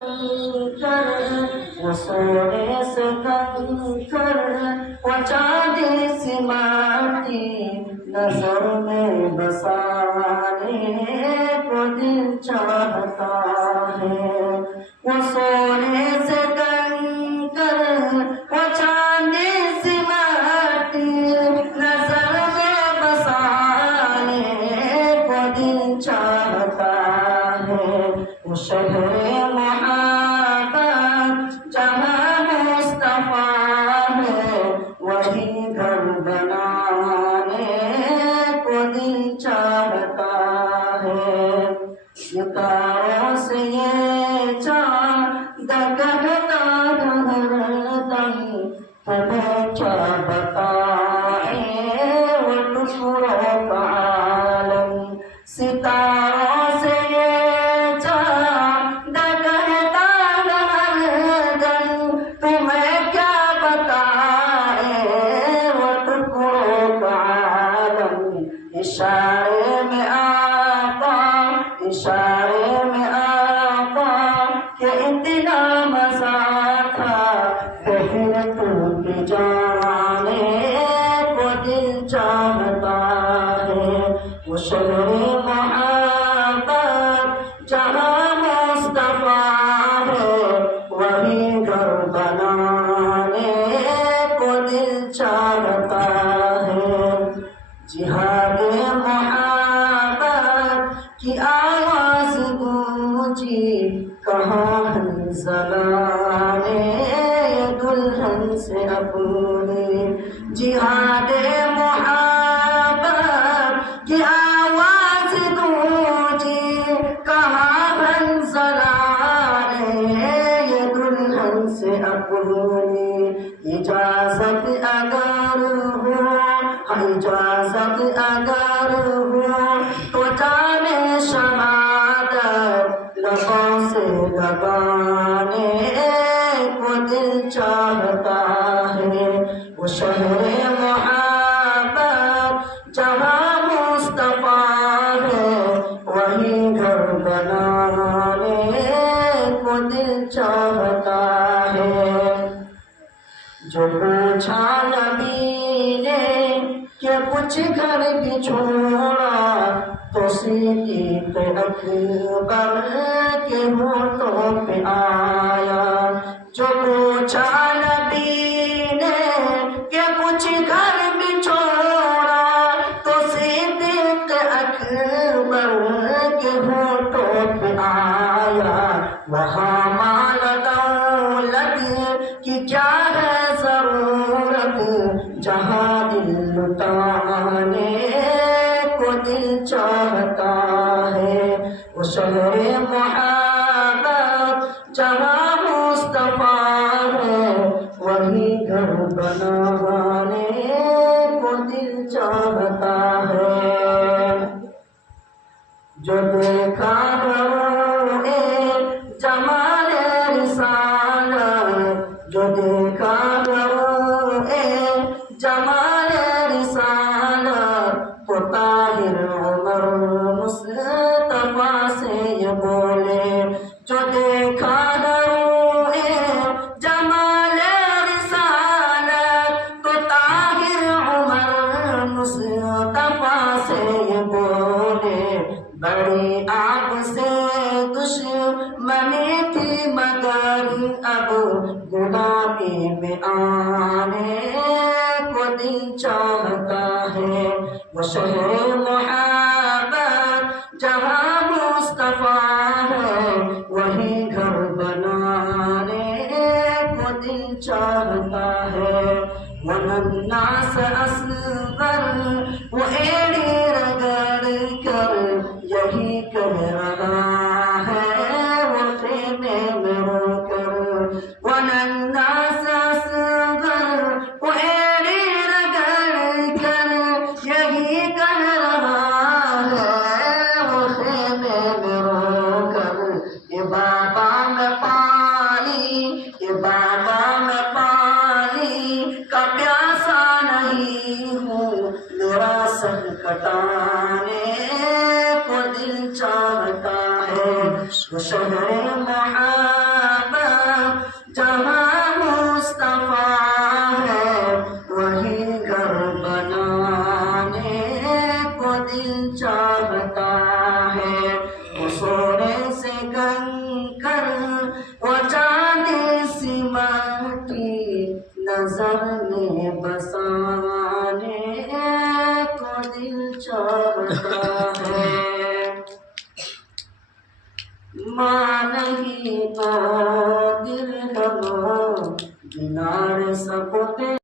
वो सोने से कंकर वो चांदी सी माटी नजर में बसाने को दिल चाहता है। वो सोने से कंकर वो चांदी सी माटी नजर में बसाने को दिल चाहता है। वो शहर चाहता है। सितारों से ये चाँद कहता हरदम तुम्हें क्या बताए वो टुकड़ों का आलम। सितारों से ये चाँद कहता हरदम तुम्हें क्या बताए वो टुकड़ों का आलम। इशारे में आका के इतना मजा था कि फिर टूट जाने को दिल चाहता है। वो शहर मोहब्बत जहाँ मुस्तफा है वही घर बनाने को दिल चाहता है। जिहाद मोहब्बत की आवाज गूंजी कहाँ हंसला ने दुल्हन से अपने। जिहाद मोहब्बत की आवाज गूंजी कहाँ हंसला ने दुल्हन से अपने। इजाजत अगर हो इजाजत अगर हो तो जाने शहादत लबों से लगाने को दिल चाहता है। वो शहर मोहब्बत जहाँ मुस्तफा है वही घर बनाने को दिल चाहता है। जो पूछा नबी ने कि कुछ घर भी छोड़ा तो सिद्दीक़ अकबर के होठों पे आया। जो पूछा नबी ने कि कुछ घर भी छोड़ा तो सिद्दीक़ अकबर के होठों पे आया। वहाँ माल दौलत की क्या है जरूरत जहाँ दिल लुटाने को दिल चाहता है। वो शहर मोहब्बत जहाँ मुस्तफा है वही घर बनाने को दिल चाहता है। जो देखा जमाल रिसालत जो देखा जमाल रिसालत तो ताहिर उमर मुस्तफा से ये बोले। जो देखा जमाल रिसालत तो ताहिर उमर मुस्तफा से ये बोले। बड़ी आग से दुश्मनी थी मगर अब गुलामी में आने को दिल चाहता है। वो शहर मोहब्बत जहाँ मुस्तफा है वही घर बनाने को दिल चाहता है। वो नन्नास असगर वो एड़ी रगड़ कर यही कह रहा है वो खेने में रोकर। वो नन्नास असगर वो एड़ी रगड़ कर यही कह रहा جہاں مصطفیٰ ہے وہی گھر بنانے کو دل چاہتا ہے، وہ سونے سے کنکر وہ چاندی سی مٹی نظر میں بسا